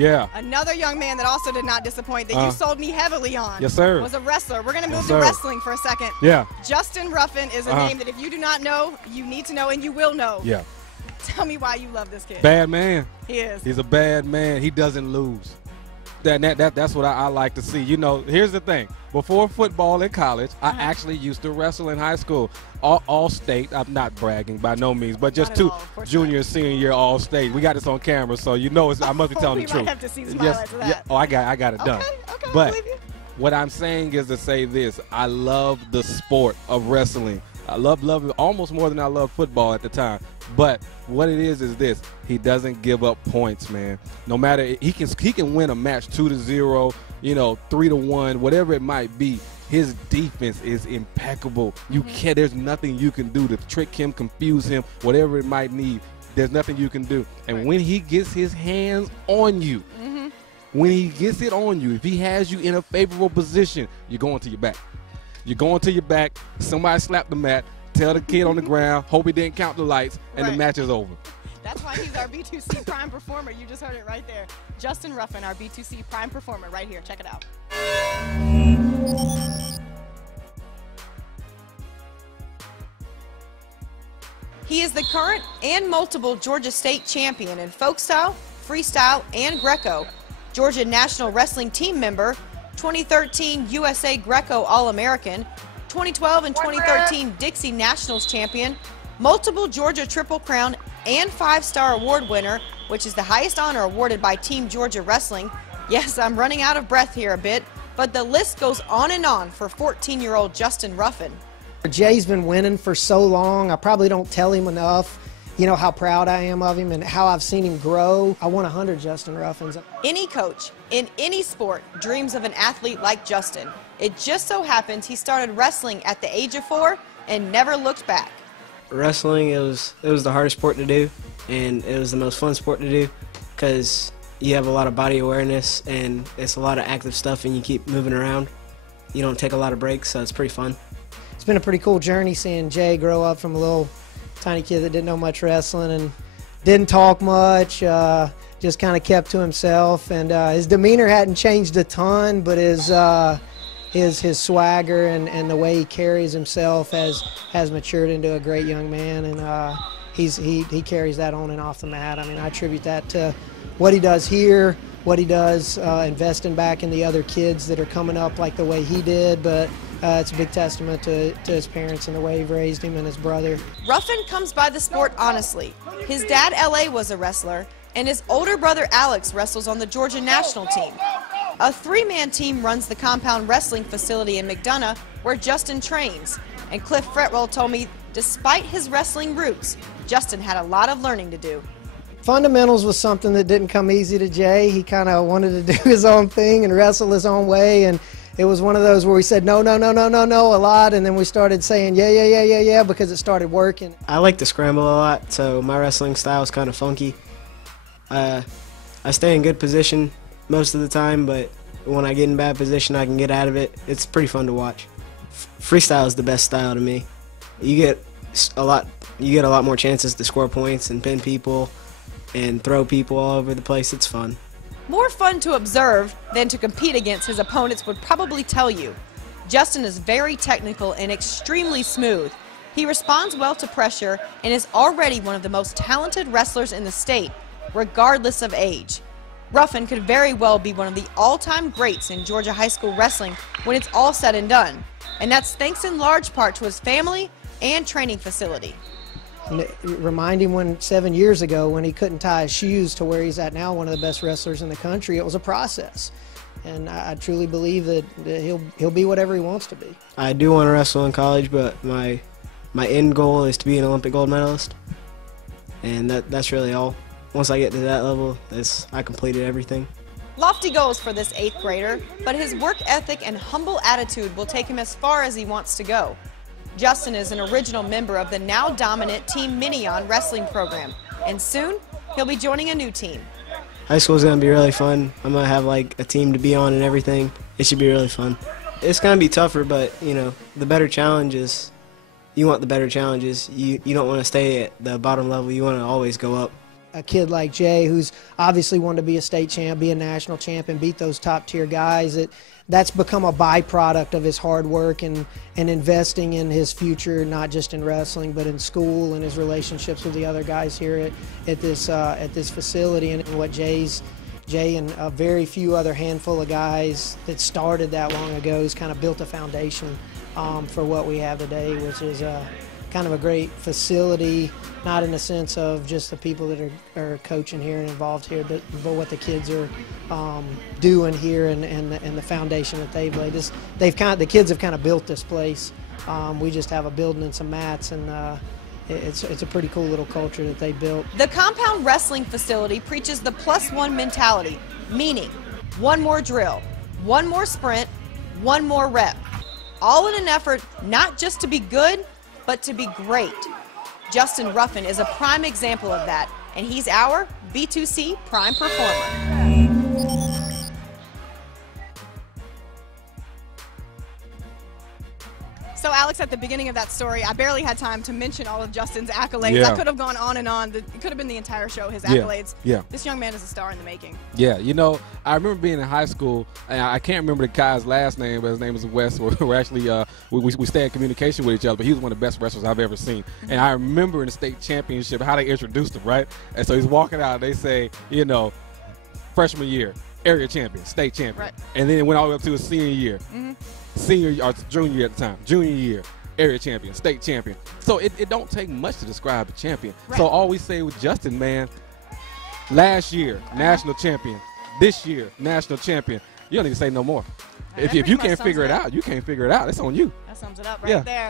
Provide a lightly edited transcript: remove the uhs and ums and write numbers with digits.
Yeah. Another young man that also did not disappoint that you sold me heavily on. Yes, sir. Was a wrestler. We're going to move to wrestling for a second. Yeah. Justin Ruffin is a name that if you do not know, you need to know and you will know. Yeah. Tell me why you love this kid. Bad man. He is. He's a bad man. He doesn't lose. That's what I like to see. You know, here's the thing. Before football in college, I actually used to wrestle in high school. All state. I'm not bragging by no means, but just junior, senior year all state. We got this on camera, so you know I must be telling the truth. We might have to see some highlights of that. Yeah. Oh, I got it done. Okay, but I believe you. What I'm saying is to say this. I love the sport of wrestling. I love it almost more than I love football at the time. But what it is this: he doesn't give up points, man. No matter he can win a match 2-0, 3-1, whatever it might be. His defense is impeccable. There's nothing you can do to trick him, confuse him, whatever it might need. There's nothing you can do. And when he gets his hands on you, when he gets it on you, if he has you in a favorable position, you're going to your back. You're going to your back. Somebody slap the mat. Tell the kid on the ground. Hope he didn't count the lights, and the match is over. That's why he's our B2C prime performer. You just heard it right there. Justin Ruffin, our B2C prime performer, right here. Check it out. He is the current and multiple Georgia State champion in folk style, freestyle, and Greco. Georgia National Wrestling Team member, 2013 USA Greco All-American, 2012 and 2013 Dixie Nationals champion, multiple Georgia Triple Crown and 5-star award winner, which is the highest honor awarded by Team Georgia Wrestling. Yes, I'm running out of breath here a bit, but the list goes on and on for 14-year-old Justin Ruffin. Jay's been winning for so long. I probably don't tell him enough, how proud I am of him and how I've seen him grow. I won 100 Justin Ruffins. Any coach in any sport dreams of an athlete like Justin. It just so happens he started wrestling at the age of 4 and never looked back. Wrestling, it was the hardest sport to do, and it was the most fun sport to do because you have a lot of body awareness and it's a lot of active stuff and you keep moving around. You don't take a lot of breaks, so it's pretty fun. It's been a pretty cool journey seeing Jay grow up from a little tiny kid that didn't know much wrestling and didn't talk much, just kind of kept to himself, and his demeanor hadn't changed a ton, but his swagger and the way he carries himself has matured into a great young man, and he carries that on and off the mat. I mean, I attribute that to what he does here, what he does investing back in the other kids that are coming up like the way he did, but it's a big testament to his parents and the way he raised him and his brother. Ruffin comes by the sport honestly. His dad, L.A., was a wrestler, and his older brother, Alex, wrestles on the Georgia national team. A 3-man team runs the compound wrestling facility in McDonough where Justin trains. And Cliff Fretwell told me, despite his wrestling roots, Justin had a lot of learning to do. Fundamentals was something that didn't come easy to Jay. He kind of wanted to do his own thing and wrestle his own way, and it was one of those where we said no a lot, and then we started saying yeah because it started working. I like to scramble a lot, so my wrestling style is kind of funky. I stay in good position most of the time, but when I get in bad position, I can get out of it. It's pretty fun to watch. Freestyle is the best style to me. You get a lot more chances to score points and pin people and throw people all over the place. It's fun. More fun to observe than to compete against, his opponents would probably tell you. Justin is very technical and extremely smooth. He responds well to pressure and is already one of the most talented wrestlers in the state, regardless of age. Ruffin could very well be one of the all-time greats in Georgia high school wrestling when it's all said and done. And that's thanks in large part to his family and training facility. Remind him 7 years ago when he couldn't tie his shoes to where he's at now, one of the best wrestlers in the country. It was a process, and I truly believe that he'll be whatever he wants to be. I do want to wrestle in college, but my end goal is to be an Olympic gold medalist, and that's really all. Once I get to that level, I completed everything. Lofty goals for this 8th grader, but his work ethic and humble attitude will take him as far as he wants to go. Justin is an original member of the now dominant Team Minion wrestling program, and soon he'll be joining a new team. High school is going to be really fun. I'm going to have like a team to be on and everything. It should be really fun. It's going to be tougher, but the better challenges, you want the better challenges. You don't want to stay at the bottom level. You want to always go up. a kid like Jay, who's obviously wanted to be a state champ, be a national champion, beat those top tier guys, that's become a byproduct of his hard work and investing in his future, not just in wrestling, but in school and his relationships with the other guys here at this facility. And what Jay and a very few other handful of guys that started that long ago has kind of built a foundation for what we have today, which is kind of a great facility, not in the sense of just the people that are coaching here and involved here, but what the kids are doing here and the foundation that they've laid. The kids have kind of built this place. We just have a building and some mats, and it's a pretty cool little culture that they built. The compound wrestling facility preaches the +1 mentality, meaning one more drill, one more sprint, one more rep, all in an effort not just to be good, but to be great. Justin Ruffin is a prime example of that, and he's our B2C prime performer. So Alex, at the beginning of that story, I barely had time to mention all of Justin's accolades. Yeah. I could have gone on and on. It could have been the entire show, his accolades. Yeah. This young man is a star in the making. Yeah, you know, I remember being in high school, and I can't remember the guy's last name, but his name is Wes. We're actually, we stay in communication with each other, but he was one of the best wrestlers I've ever seen. And I remember in the state championship how they introduced him, right? And so he's walking out, and they say, you know, freshman year, area champion, state champion. Right. And then it went all the way up to his senior year. Senior or junior year at the time, junior year, area champion, state champion. So it don't take much to describe a champion. Right. So all we say with Justin, man, last year, national champion. This year, national champion. You don't need to say no more. If you can't figure it out, you can't figure it out. It's on you. That sums it up right there.